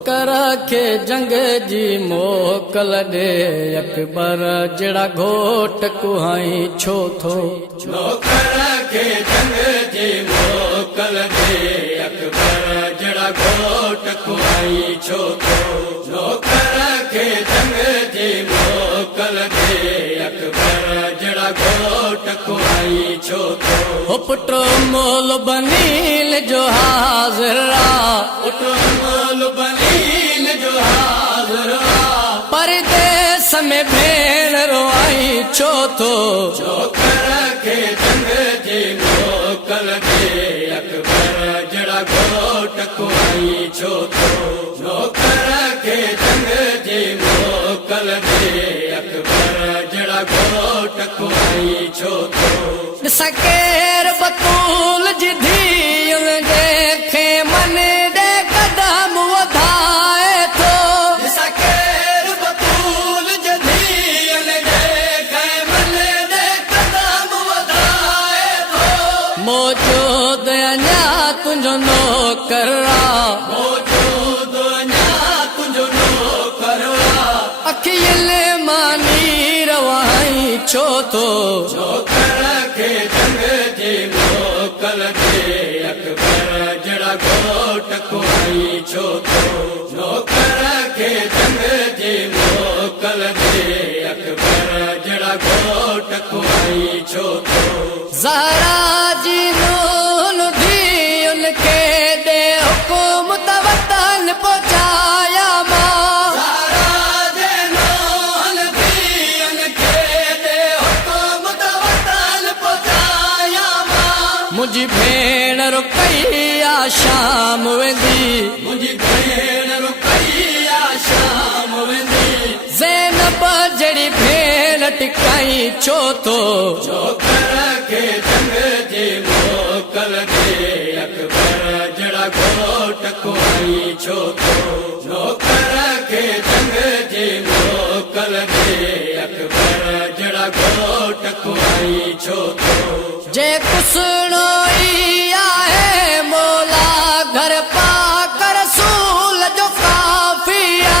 करखे जंग जी मोकल दे अकबर जड़ा घोट कुहाई छो थो। नौकर के जंग जी मोकल दे अकबर जड़ा घोट कुहाई छो थो। नौकर के जंग जी मोकल दे अकबर जड़ा घोट कुहाई छो थो। हो पुटो मोल बनील जो हाज़रा, पुटो मोल बनील जो हाज़रा, परदेस में भेण रोआई छो थो। नौकर के जंग जी मोकल दे अकबर जड़ा घोट कुहाई छो थो। नौकर के जंग जी मोकल दे अकबर जड़ा घोट कुहाई छो थो। सकेर बतूल जी धीअ जे मन दे कदम वधाए थो। सकेर बतूल जी धीअ जे मन दे कदम वधाए थो। मौजूद अञा तुंहिंजो नौकरा, मौजूद अञा तुंहिंजो नौकरा, अखियुनि मां नीर वहाई छो थो। नौकर के जंग जी मोकल दे अकबर जड़ा घोट कुहाई छो थो। नौकर के जंग जी मोकल दे अकबर जड़ा घोट कुहाई छो थो। ज़हरा जी नून धीअन खे दे हुकुम त वतन पहुचाया मां। ज़हरा जे नून धीअन खे दे हुकुम त वतन पहुचाया मां। मुंहिंजी भेण रुकैया शाम वेंदी, मुंहिंजी भेण रुकैया शाम वेंदी। ज़ैनब जहिड़ी भेण टिकाई छो थो। नौकर के जंग जी मोकल दे अकबर जड़ा घोट कुहाई छो थो। नौकर के जंग जी मोकल दे अकबर जड़ा घोट कुहाई छो थो। जे कुसणोई आहे मौला घर पाक रसूल जो काफ़िया।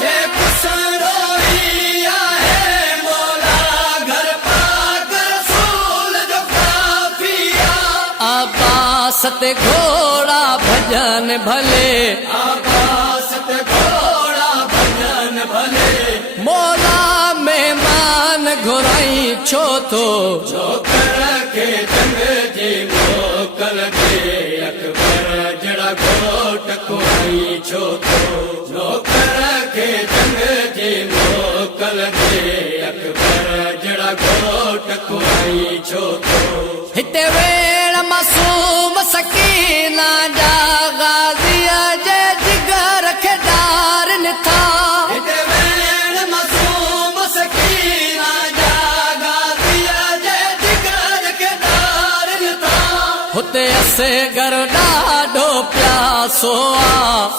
जे कुसरोई आहे मौला घर पाक रसूल जो काफिया। आबास ते घोड़ा भजन भले, आबास ते घोड़ा भजन भले, मौला मेहमान घुराई छो थो। नौकर के जंग जी मोकल दे अकबर जड़ा घोट कुहाई छो थो। नौकर के जंग जी मोकल दे अकबर जड़ा घोट कुहाई छो थो। हिते वेड़ मासूम सकीना जा गाज़ीअ जे जिगर खे डारनि था। हिते वेण मासूम सकीना जा गाज़ीअ जे जिगर खे डारनि था। हुते असगर ॾाढो प्यासो आ,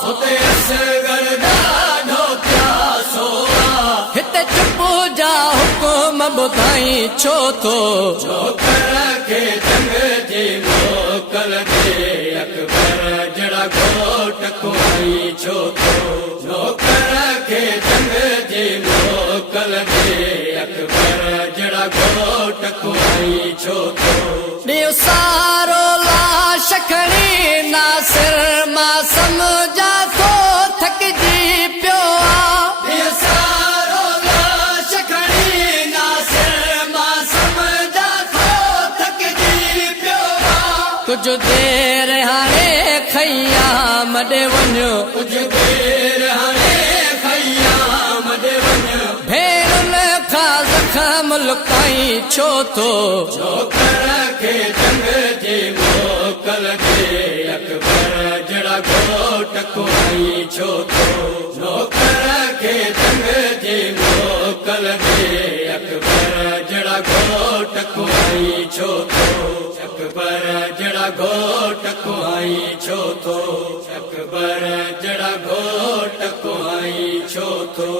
हुते असगर ॾाढो प्यासो आ। हिते चुप जा हुकुम ॿुधाई छो थो। नौकर के जंग जी मोकल दे अकबर जड़ा घोट कुहाई छो थो। नौकर के जंग जी मोकल दे अकबर जड़ा घोट कुहाई छो थो। ॾियो सारो लाश खणी नासिर मां सम्झा थो थकिजी पियो आ। ये सारो लाश खणी नासिर मां सम्झा थो थकिजी पियो आ। कुझु देर हाणे खयाम ॾे वञो, कुझु देर हाणे खयाम ॾे वञ। भेणुनि खां ज़ख़्म लुकाई छो थो। नौकर के जंग जी मोकल दे अकबर जड़ा घोट कुहाई छो थो। नौकर के जंग जी मोकल दे अकबर जड़ा घोट कुहाई छो थो। अकबर जड़ा घोट कुहाई छो थो। अकबर जड़ा घोट कुहाई छो थो।